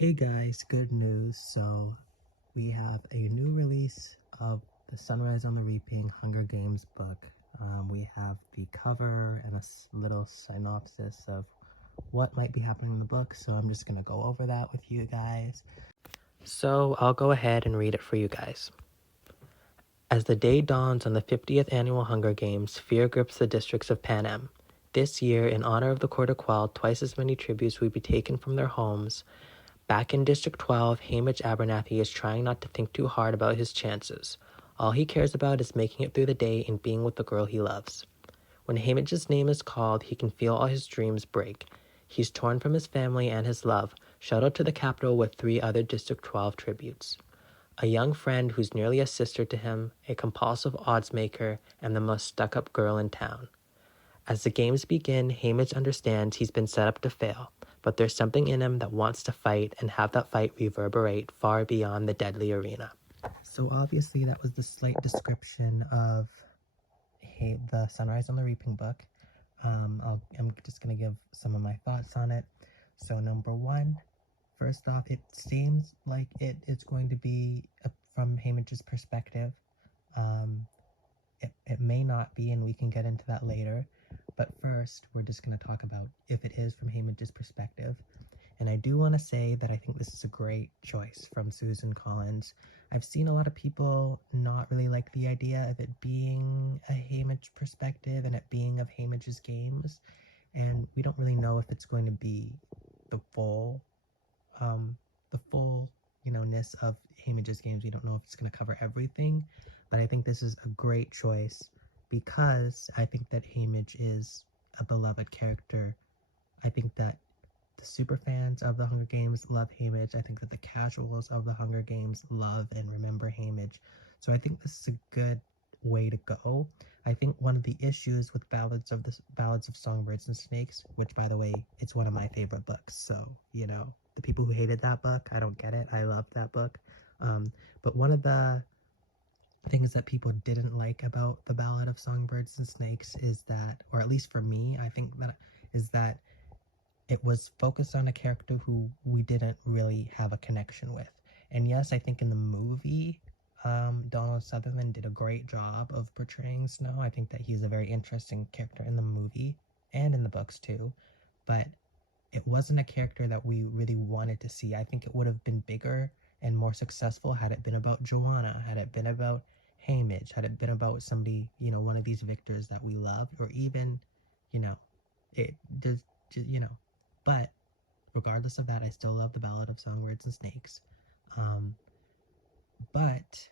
Hey guys, good news. So we have a new release of the Sunrise on the Reaping Hunger Games book. We have the cover and a little synopsis of what might be happening in the book. So I'm just going to go over that with you guys. So I'll go ahead and read it for you guys. As the day dawns on the 50th annual Hunger Games, fear grips the districts of Panem. This year, in honor of the Court of Quell, twice as many tributes will be taken from their homes. Back in District 12, Hamish Abernathy is trying not to think too hard about his chances. All he cares about is making it through the day and being with the girl he loves. When Hamish's name is called, he can feel all his dreams break. He's torn from his family and his love, shuttled to the capital with 3 other District 12 tributes. A young friend who's nearly a sister to him, a compulsive odds maker, and the most stuck-up girl in town. As the games begin, Hamish understands he's been set up to fail, but there's something in him that wants to fight and have that fight reverberate far beyond the deadly arena. So obviously that was the slight description of the Sunrise on the Reaping book. I'm just going to give some of my thoughts on it. So number one, first off, it seems like it is going to be from Hamish's perspective. It may not be, and we can get into that later. But first, we're just going to talk about if it is from Hamish's perspective. And I do want to say that I think this is a great choice from Susan Collins. I've seen a lot of people not really like the idea of it being a Hamish perspective and it being of Hamish's games. And we don't really know if it's going to be the full, ness of Hamish's games. We don't know if it's going to cover everything, but I think this is a great choice because I think that Hamish is a beloved character. I think that the super fans of the Hunger Games love Hamish. I think that the casuals of the Hunger Games love and remember Hamish. So I think this is a good way to go. I think one of the issues with Ballads of Songbirds and Snakes, which by the way, it's one of my favorite books. So, the people who hated that book, I don't get it. I loved that book. But one of the things that people didn't like about the Ballad of Songbirds and Snakes is that, or at least for me, I think that is that it was focused on a character who we didn't really have a connection with. And yes, I think in the movie, Donald Sutherland did a great job of portraying Snow. I think that he's a very interesting character in the movie and in the books too. But it wasn't a character that we really wanted to see. I think it would have been bigger and more successful had it been about Joanna, had it been about Hamish, had it been about somebody, one of these victors that we loved, or even, it just, but regardless of that, I still love the Ballad of Songbirds and Snakes. Um, but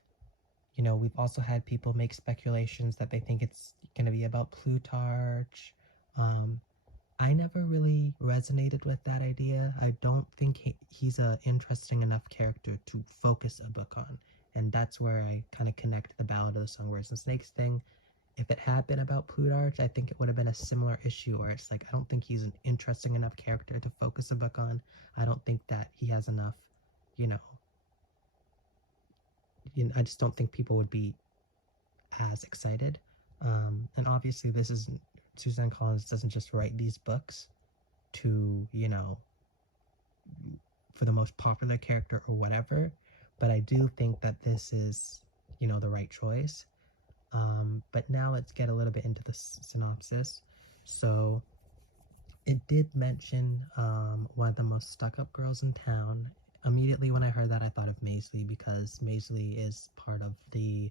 we've also had people make speculations that they think it's going to be about Plutarch. Um, I never really resonated with that idea. I don't think he's a interesting enough character to focus a book on, and that's where I kind of connect the Ballad of the Songbirds and Snakes thing. If it had been about Plutarch, I think it would have been a similar issue where it's like, I don't think he's an interesting enough character to focus a book on. I don't think that he has enough, you know, I just don't think people would be as excited. And obviously, this is Suzanne Collins doesn't just write these books to, for the most popular character or whatever, but I do think that this is, the right choice. But now let's get a little bit into the synopsis. So it did mention one of the most stuck-up girls in town. Immediately when I heard that, I thought of Maisley because Maisley is part of the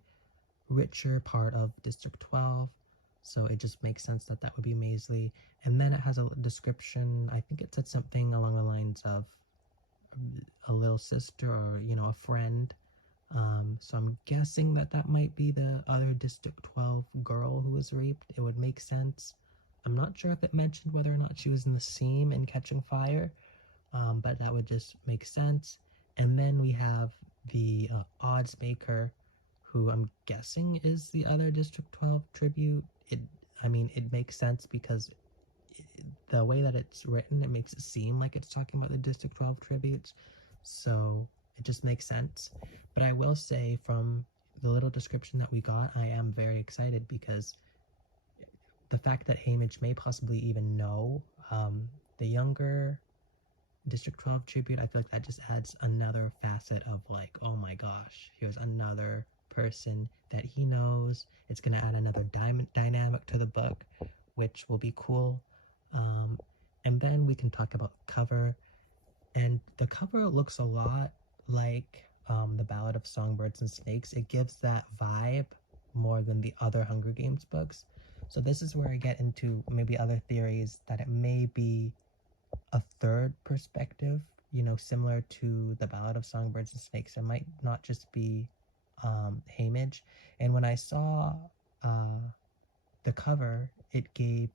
richer part of District 12. So it just makes sense that that would be Maisley. And then it has a description. I think it said something along the lines of a little sister or, a friend. So I'm guessing that that might be the other District 12 girl who was raped. It would make sense. I'm not sure if it mentioned whether or not she was in the scene in Catching Fire, but that would just make sense. And then we have the odds maker, who I'm guessing is the other District 12 tribute. It makes sense because the way that it's written, it makes it seem like it's talking about the District 12 tributes. So it just makes sense. But I will say, from the little description that we got, I am very excited because the fact that Hamish may possibly even know the younger District 12 tribute, I feel like that just adds another facet of like, oh my gosh, here's another person that he knows. It's gonna add another dynamic to the book, which will be cool. Um, and then we can talk about cover. And the cover looks a lot like the Ballad of Songbirds and Snakes. It gives that vibe more than the other Hunger Games books. So this is where I get into maybe other theories that it may be a third perspective, similar to the Ballad of Songbirds and Snakes. It might not just be Haymitch. And when I saw uh, the cover, it gave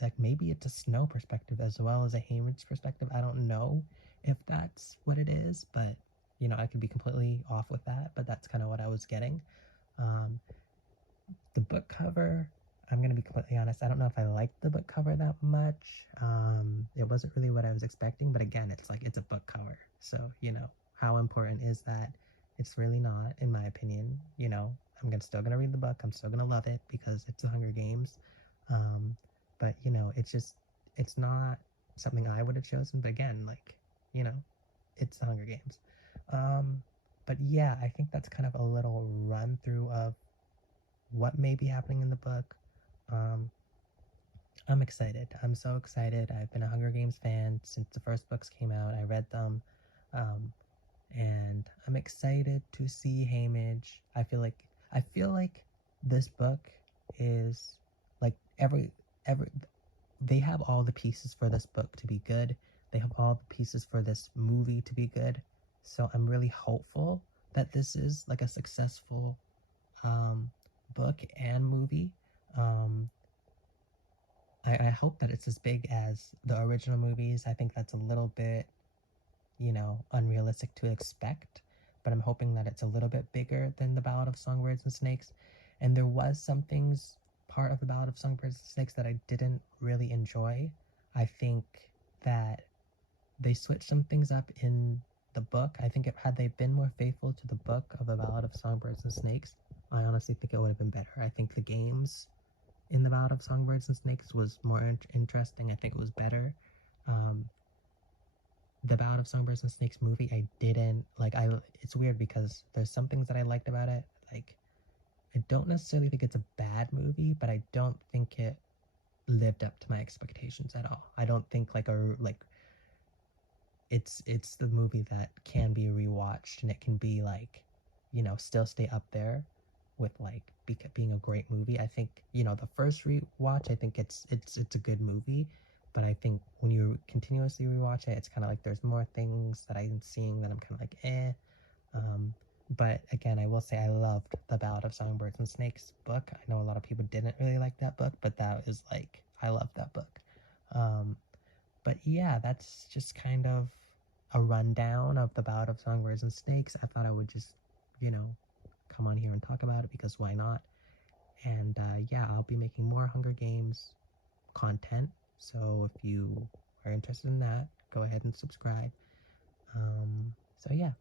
like maybe it's a Snow perspective as well as a Haymitch perspective. I don't know if that's what it is, but I could be completely off with that. But that's kind of what I was getting. Um, the book cover, I'm gonna be completely honest, I don't know if I liked the book cover that much. It wasn't really what I was expecting, but again, it's like it's a book cover, so how important is that? It's really not, in my opinion. Still gonna read the book. I'm still gonna love it because it's the Hunger Games. Um, but it's not something I would have chosen. But again, like you know, it's the Hunger Games. Um, but yeah, I think that's kind of a little run through of what may be happening in the book. Um, I'm excited. I'm so excited. I've been a Hunger Games fan since the first books came out. I read them, um, and I'm excited to see Haymitch. I feel like this book is like every they have all the pieces for this book to be good. They have all the pieces for this movie to be good. So I'm really hopeful that this is like a successful um, book and movie. Um, I hope that it's as big as the original movies. I think that's a little bit, unrealistic to expect, but I'm hoping that it's a little bit bigger than the Ballad of Songbirds and Snakes. And there was some things part of the Ballad of Songbirds and Snakes that I didn't really enjoy. I think that they switched some things up in the book. I think had they been more faithful to the book of the Ballad of Songbirds and Snakes, I honestly think it would have been better. I think the games in the Ballad of Songbirds and Snakes was more interesting. I think it was better. Um, the Ballad of Songbirds and Snakes movie, I didn't like. It's weird because there's some things that I liked about it. Like, I don't necessarily think it's a bad movie, but I don't think it lived up to my expectations at all. I don't think it's the movie that can be rewatched and it can be like, still stay up there with like being a great movie. I think the first rewatch, I think it's a good movie, but I think when you continuously rewatch it, it's kind of like there's more things that I'm seeing that I'm kind of like um, but again, I will say I loved the Ballad of Songbirds and Snakes book. I know a lot of people didn't really like that book, but that was like I loved that book. um, but yeah, that's just kind of a rundown of the Ballad of Songbirds and Snakes. I thought I would just, you know, come on here and talk about it because why not? And yeah, I'll be making more Hunger Games content. So if you are interested in that, go ahead and subscribe. So yeah,